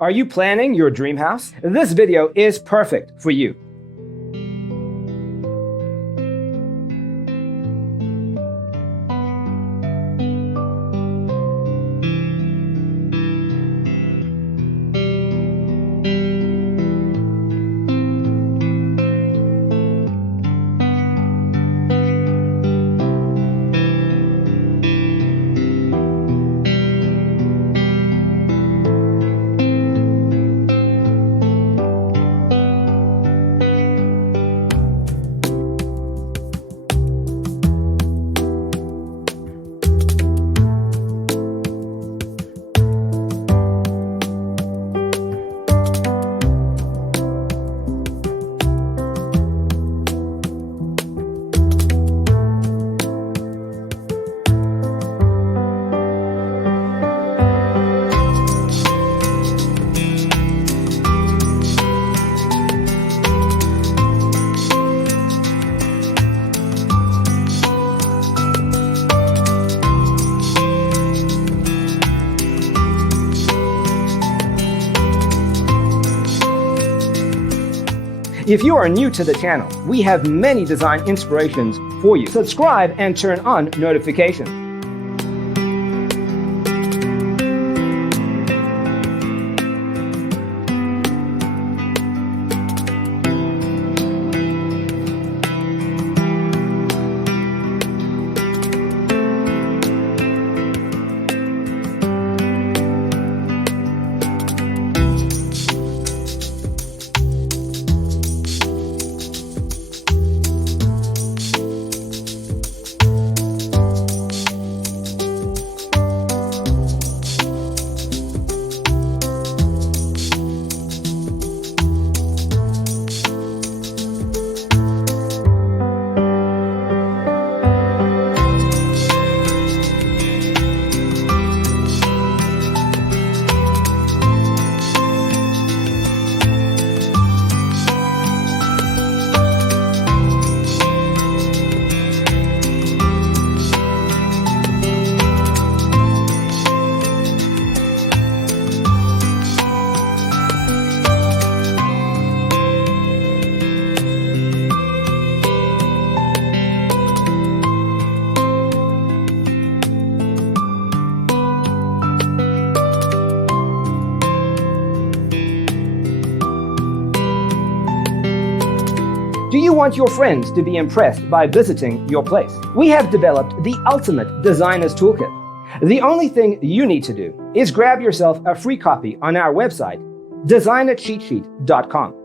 Are you planning your dream house? This video is perfect for you. If you are new to the channel, we have many design inspirations for you. Subscribe and turn on notifications. Do you want your friends to be impressed by visiting your place? We have developed the ultimate designer's toolkit. The only thing you need to do is grab yourself a free copy on our website, designercheatsheet.com.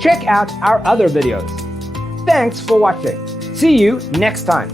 Check out our other videos. Thanks for watching. See you next time.